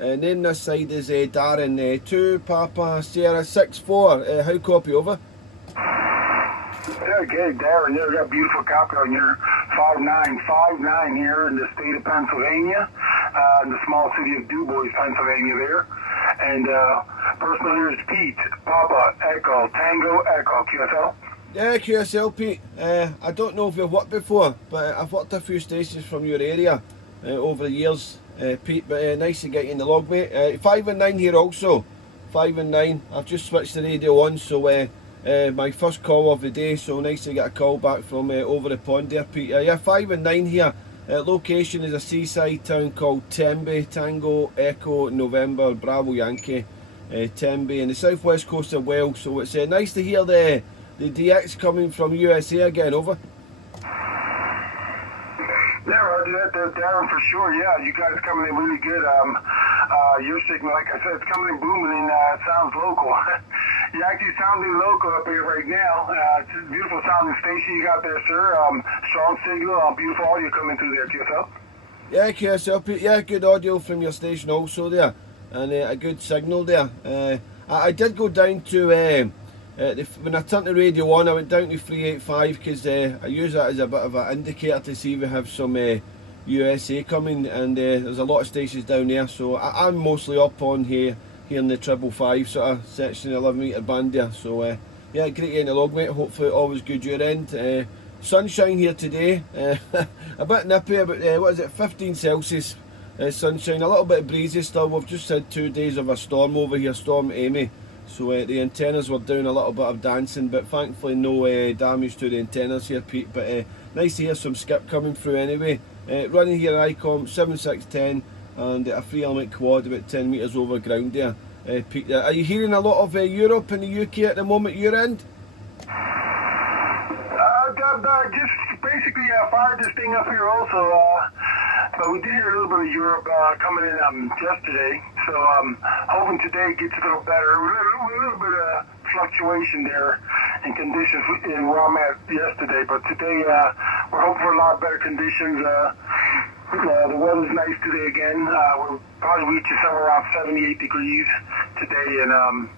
Name this side is Darren, 2 Papa Sierra 6-4. How copy over? Yeah, okay, Darren, you got a beautiful copy on your 5959 here in the state of Pennsylvania, in the small city of DuBois, Pennsylvania there. And personal here is Pete, Papa, Echo, Tango, Echo, QSL. Yeah, QSL, Pete. I don't know if you've worked before, but I've worked a few stations from your area over the years, Pete, but nice to get you in the log, mate. 5 and 9 here also. 5 and 9. I've just switched the radio on, so my first call of the day, so nice to get a call back from over the pond there, Pete. Yeah, 5 and 9 here. Location is a seaside town called Tenby, Tango, Echo, November, Bravo, Yankee, Tenby, in the southwest coast of Wales. So it's nice to hear the DX coming from USA again, over. Yeah, Roger, that's Darren for sure. Yeah, you guys coming in really good. Your signal, like I said, it's coming in booming and it sounds local. You're actually sounding local up here right now. It's a beautiful sounding station you got there, sir. Strong signal, beautiful audio coming through there, QSL. Yeah, QSL, Pete. Yeah, good audio from your station also there, and a good signal there. I did go down to when I turned the radio on, I went down to 385 because I use that as a bit of an indicator to see if we have some USA coming, and there's a lot of stations down there, so I'm mostly up on here in the 555 sort of section, 11 metre band there. So yeah, great getting the log, mate. Hopefully always good your end. Sunshine here today, a bit nippy, about what is it, 15 Celsius sunshine, a little bit breezy still. We've just had 2 days of a storm over here, Storm Amy. So the antennas were doing a little bit of dancing, but thankfully no damage to the antennas here, Pete. But nice to hear some skip coming through anyway. Running here at ICOM 7610 and a 3 element quad about 10 metres over ground there. Pete, are you hearing a lot of Europe and the UK at the moment, your end? Just basically fired this thing up here also. But we did hear a little bit of Europe coming in yesterday, so hoping today gets a little better. A little bit of fluctuation there in conditions in where I'm at yesterday, but today we're hoping for a lot better conditions. The weather's nice today again. We're probably reaching somewhere around 78 degrees today, and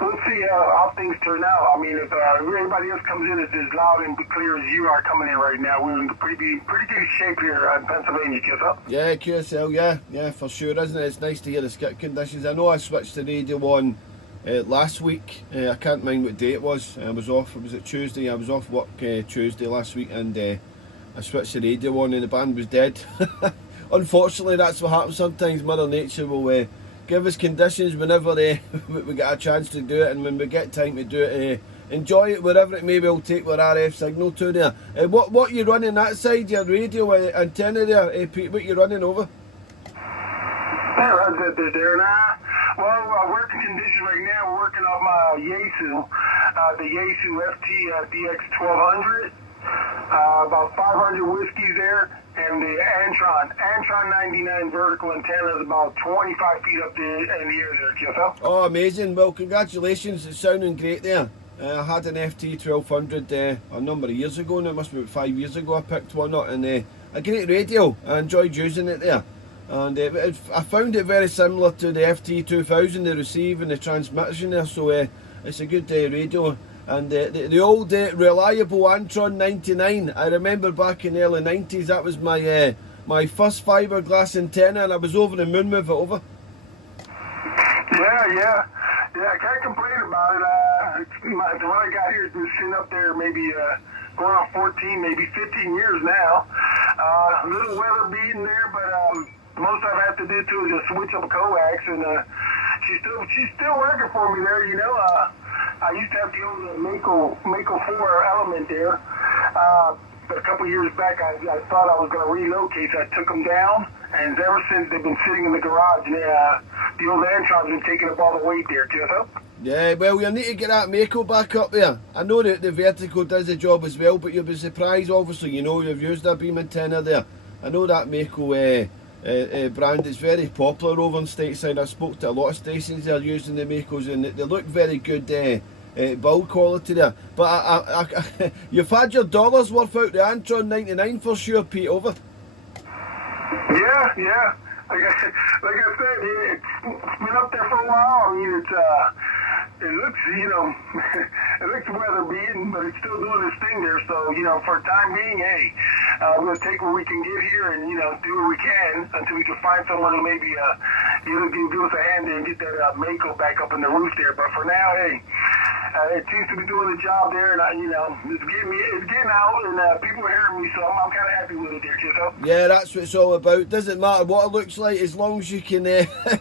we'll see how things turn out. I mean, if everybody else comes in as loud and clear as you are coming in right now, we're in pretty good shape here in Pennsylvania, QSL. Yeah, QSL, yeah, for sure, isn't it? It's nice to hear the skip conditions. I know I switched the radio on last week. I can't mind what day it was. I was off, was it Tuesday? I was off work Tuesday last week, and I switched the radio on and the band was dead. Unfortunately, that's what happens sometimes. Mother Nature will give us conditions whenever we get a chance to do it, and when we get time to do it, enjoy it wherever it may be. We'll take our RF signal to there. What you running that side, your radio antenna there, Pete? What you running over? There now. Well, working condition right now, we're working off my Yaesu, the Yaesu FT DX1200. About 500 whiskeys there, and the Antron 99 vertical antenna is about 25 feet up in the air there, QSL. Oh, amazing. Well, congratulations. It's sounding great there. I had an FT 1200 a number of years ago, and it must be about 5 years ago I picked one up, and a great radio. I enjoyed using it there. And I found it very similar to the FT 2000, the receive and the transmission there, so it's a good radio. And the old reliable Antron 99, I remember back in the early 90s, that was my first fiberglass antenna, and I was over the moon with it, over. Yeah, I can't complain about it. The one I got here has been sitting up there maybe going on 14, maybe 15 years now. A little weather beating there, but most I have to do too is just switch up coax, and she's still working for me there, you know. I used to have the old Mako 4 element there, but a couple of years back I thought I was going to relocate, so I took them down, and ever since they've been sitting in the garage, and the old Antron's been taking up all the weight there, QSL. Yeah, well, you'll need to get that Mako back up there. I know that the vertical does the job as well, but you'll be surprised, obviously, you know, you've used a beam antenna there. I know that Mako brand is very popular over on stateside. I spoke to a lot of stations that are using the Makos, and they look very good build quality there. But you've had your dollars worth out the Antron 99 for sure, Pete, over. Yeah. like I said, it's been up there for a while. I mean, it looks, it looks weather beaten, but it's still doing its thing there. So, for the time being, hey, we're going to take what we can get here and, do what we can until we can find someone who maybe, give us a hand there and get that Mako back up in the roof there. But for now, hey, it seems to be doing the job there, and it's getting out, and people are hearing me, so I'm kind of happy with it there, Chico. Yeah, that's what it's all about. Doesn't matter what it looks like as long as you can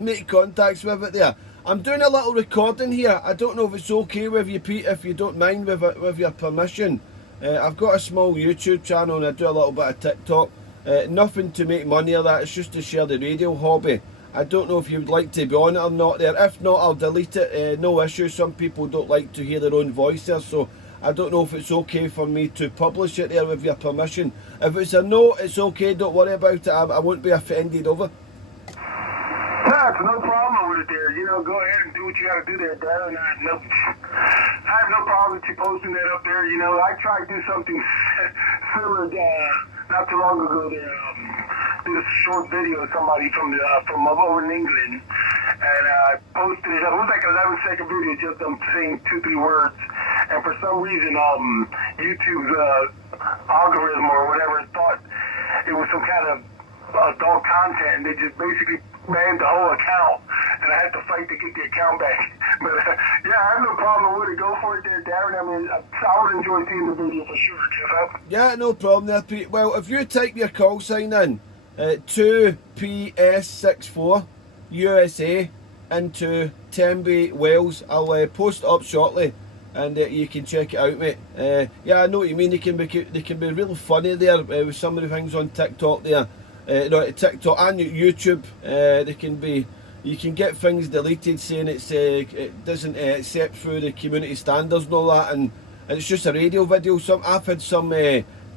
make contacts with it there. I'm doing a little recording here. I don't know if it's okay with you, Pete, if you don't mind, with your permission. I've got a small YouTube channel and I do a little bit of TikTok. Nothing to make money of that, it's just to share the radio hobby. I don't know if you'd like to be on it or not there. If not, I'll delete it, no issue. Some people don't like to hear their own voice there, so I don't know if it's okay for me to publish it there with your permission. If it's a no, it's okay, don't worry about it. I won't be offended over. That's no problem with it there. Go ahead and do what you got to do there, Darren. I have no problem with you posting that up there. I tried to do something similar not too long ago there. Did a short video of somebody from over in England, and I posted it. It was like an 11-second video, just them saying 2-3 words. And for some reason, YouTube's algorithm or whatever thought it was some kind of adult content. They just basically banned the whole account, and I had to fight to get the account back. But yeah, I have no problem with it. Go for it there, Darren. I mean, I would enjoy seeing the video for sure, Jeff. Yeah, no problem there, Pete. Well, if you type your call sign in, 2PS64 USA into Tenby, Wales, I'll post it up shortly, and you can check it out, mate. Yeah, I know what you mean. They can be really funny there with some of the things on TikTok there. TikTok and YouTube, you can get things deleted saying it doesn't accept through the community standards and all that, and it's just a radio video. I've had some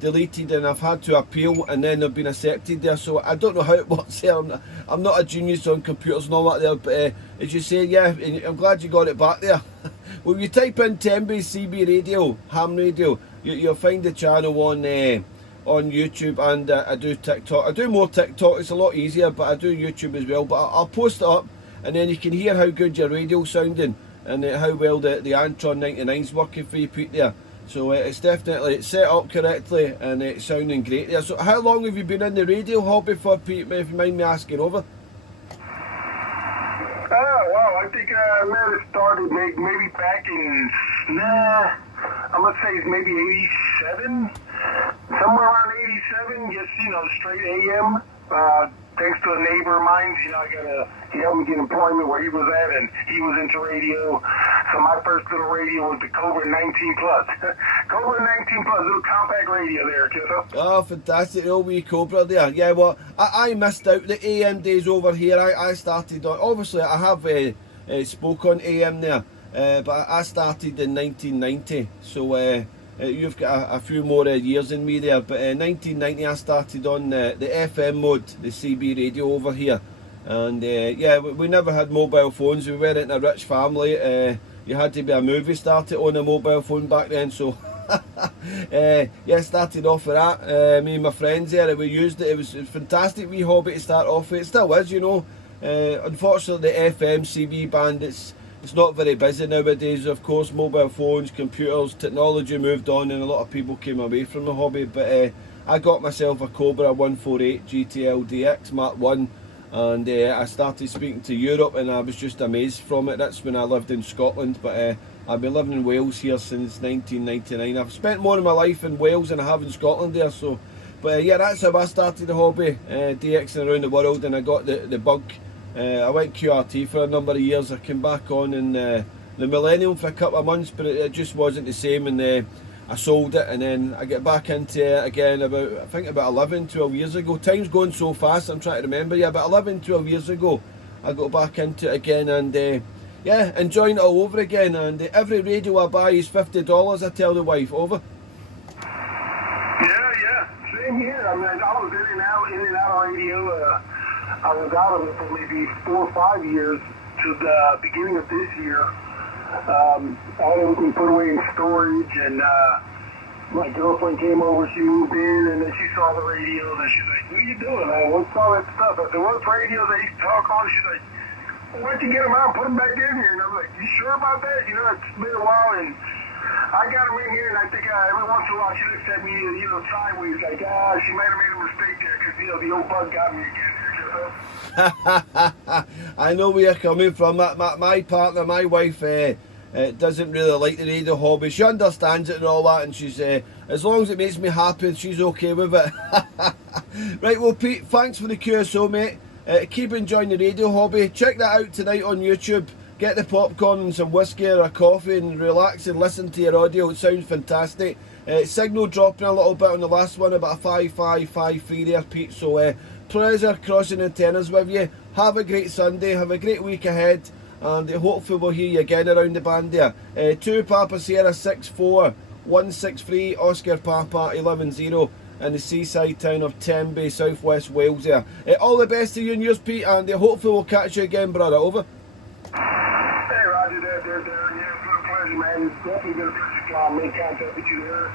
deleted and I've had to appeal, and then they've been accepted there. So I don't know how it works there. I'm not a genius on computers and all that there, but as you say, yeah, I'm glad you got it back there. Well, you type in Tenby CB Radio, ham radio, you'll find the channel on YouTube, and I do TikTok. I do more TikTok, it's a lot easier, but I do YouTube as well. But I'll post it up, and then you can hear how good your radio's sounding, and how well the Antron 99's working for you, Pete, there. So it's definitely set up correctly, and it's sounding great there. So how long have you been in the radio hobby for, Pete, if you mind me asking over? Well, I think I may have started maybe back in, I'm going to say maybe 87, somewhere around 87, just, straight AM. Thanks to a neighbor of mine, he helped me get employment where he was at, and he was into radio. So my first little radio was the Cobra 19 Plus. Cobra 19 Plus, little compact radio there, kiddo. Oh, fantastic, the old wee Cobra there. Yeah, well, I missed out the AM days over here. I started on, obviously I have spoke on AM there, but I started in 1990, so you've got a few more years in me there. But 1990 I started on the FM mode, the CB radio over here. And yeah, we never had mobile phones. We weren't in a rich family. You had to be a movie star to own a mobile phone back then, so yeah, started off with that. Me and my friends there, we used it. It was a fantastic wee hobby to start off with. It still is, Unfortunately, the FM CB band, it's not very busy nowadays. Of course, mobile phones, computers, technology moved on, and a lot of people came away from the hobby. But I got myself a Cobra 148 GTL DX Mark 1, and I started speaking to Europe, and I was just amazed from it. That's when I lived in Scotland, but I've been living in Wales here since 1999. I've spent more of my life in Wales than I have in Scotland there. So, but yeah, that's how I started the hobby, DXing around the world, and I got the bug. I went QRT for a number of years. I came back on in the Millennium for a couple of months, but it just wasn't the same, and I sold it, and then I get back into it again about 11, 12 years ago. Time's going so fast, I'm trying to remember. Yeah, about 11, 12 years ago, I got back into it again, and yeah, enjoying it all over again. And every radio I buy is $50, I tell the wife, over. Yeah, same here. I mean, I was in and out of radio. I was out of it for maybe 4 or 5 years to the beginning of this year. I had everything put away in storage, and my girlfriend came over, she moved in, and then she saw the radios, and she's like, what are you doing? I what's all that stuff? I said, what radios I used to talk on? She's like, well, why don't you get them out and put them back in here? And I'm like, you sure about that? You know, it's been a while, and I got them in here, and I think every once in a while she looks at me, sideways, like, she might have made a mistake there, because, the old bug got me again there, I know where you're coming from. My partner, my wife, doesn't really like the radio hobby. She understands it and all that, and she's as long as it makes me happy, she's okay with it. Right, well, Pete, thanks for the QSO, mate. Keep enjoying the radio hobby. Check that out tonight on YouTube. Get the popcorn and some whiskey or a coffee and relax and listen to your audio. It sounds fantastic. Signal dropping a little bit on the last one, about a 5.553 there, Pete. So pleasure crossing antennas with you. Have a great Sunday. Have a great week ahead. And hopefully we'll hear you again around the band there. 2 Papa Sierra 64163 Oscar Papa 110 in the seaside town of Tenby, southwest Wales there. All the best to you and yours, Pete, and hopefully we'll catch you again, brother. Over. Hey, Roger, there. Yeah, it's been a pleasure, man. It's definitely been a pleasure to make contact with you there.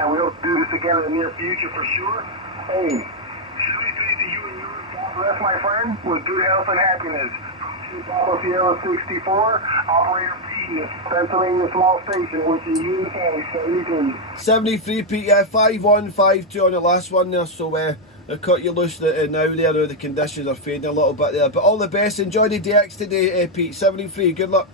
And we'll do this again in the near future for sure. Hey, Shirley, please to you and yours. God bless, my friend, with good health and happiness. Papa Sierra 64, Operator Pete in the Pennsylvania small station, wishing you and the family 73. 73, Pete, yeah, 5152 on the last one there, so they cut you loose now there, the conditions are fading a little bit there. But all the best, enjoy the DX today, Pete. 73, good luck.